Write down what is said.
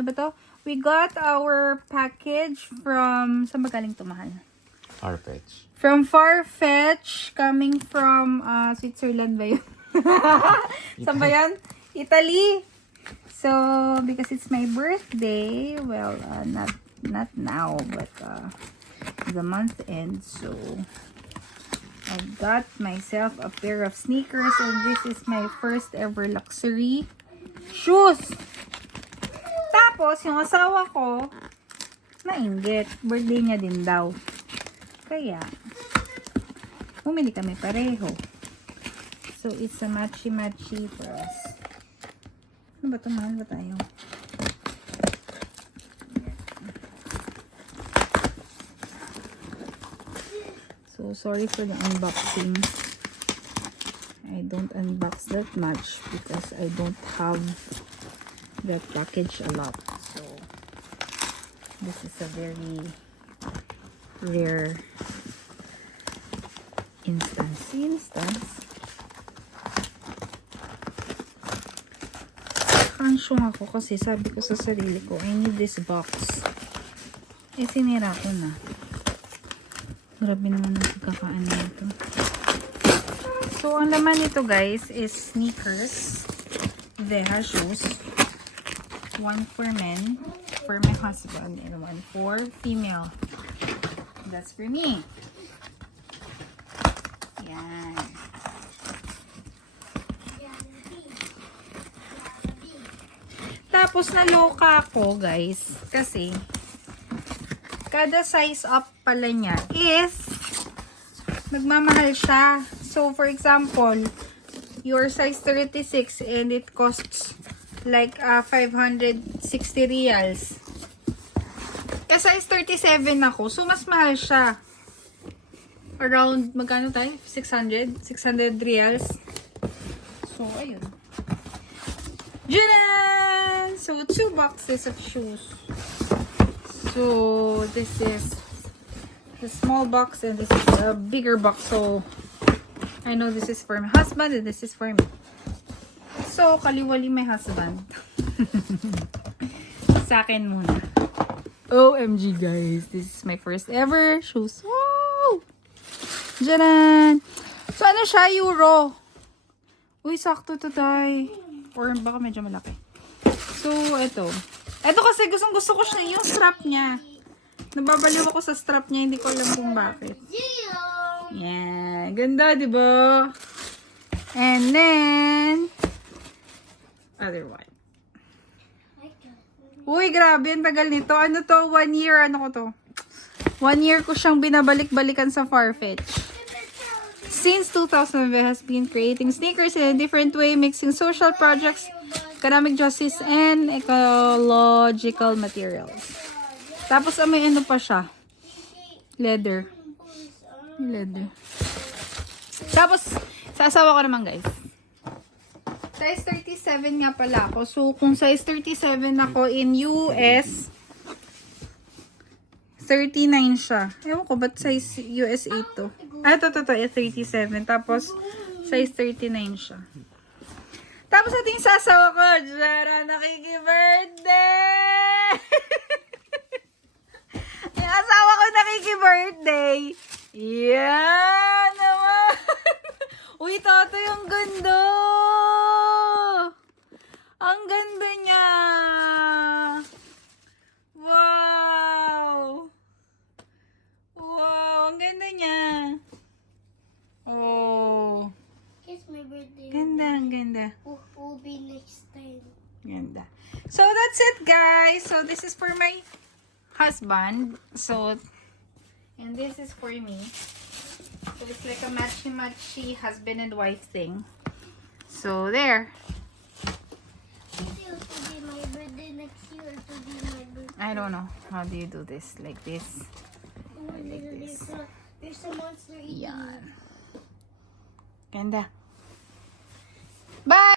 Ano ba to? We got our package from, saan ba galing to, mahal? Farfetch. From Farfetch, coming from Switzerland ba yun? Saan ba yun? Italy. So, because it's my birthday, well, not now, but the month end, so I got myself a pair of sneakers, and this is my first ever luxury shoes. Tapos, yung asawa ko, nainggit. Birthday niya din daw. Kaya, bumili kami pareho. So, it's a matchy-matchy for us. Ano ba ito? Mahal ba tayo? So, sorry for the unboxing. I don't unbox that much because I don't have that package a lot. So, this is a very rare instance. Kansyong ako kasi sabi ko sa sarili ko, I need this box. Eh, sinira ko na. Grabe naman ang pagkakaan na ito. So, ang laman nito guys is sneakers. Veha shoes. One for men, for my husband, and one for female. That's for me. Yan. Tapos naloka ako guys kasi kada size up pala niya is nagmamahal siya. So for example, your size 36 and it costs like 560 reals. Kasi size 37 ako, so mas mahal siya. Around magkano tayo? 600 reals. So ayun. Jadan! So, 2 boxes of shoes. So, this is the small box and this is a bigger box. So, I know this is for my husband and this is for me. So, kaliwali my husband. Sa akin muna. OMG guys, this is my first ever shoes. Woo! Jadan! So, ano siya? Euro. Uy, sakto to tayo. Or baka medyo malaki. So, ito. Ito kasi gusto ko siya yung strap niya. Nababaliw ako sa strap niya. Hindi ko alam kung bakit. Yeah. Ganda, di ba? And then, other one. Uy, grabe. Ang tagal nito. Ano to? 1 year. Ano ko to? 1 year ko siyang binabalik-balikan sa Farfetch. Since 2000, Ve has been creating sneakers in a different way, mixing social projects, economic justice, and ecological materials. Tapos, may ano pa siya. Leather. Leather. Tapos, sa asawa ko naman, guys. Size 37 nga pala ako. So, kung size 37 ako in US, 39 siya. Ewan ko, ba't size US 8 to? Ah, ito, 37. Tapos, size 39 siya. Tapos, ito yung sasawa ko. Jara, nakiki-birthday! Yung asawa ko nakiki-birthday. Yan naman! Uy, Toto, yung ganda! Ang ganda niya! Wow! Wow, ang ganda niya. Oh. It's my birthday. Ganda, ang ganda. Will be next time. Ganda. So, that's it, guys. So, this is for my husband. So, and this is for me. So, it's like a matchy-matchy husband and wife thing. So, there. Maybe it will be my birthday next year. It will be my birthday. I don't know. How do you do this? Like this? Like this. There's a monster eating. Yan. Ganda. Bye!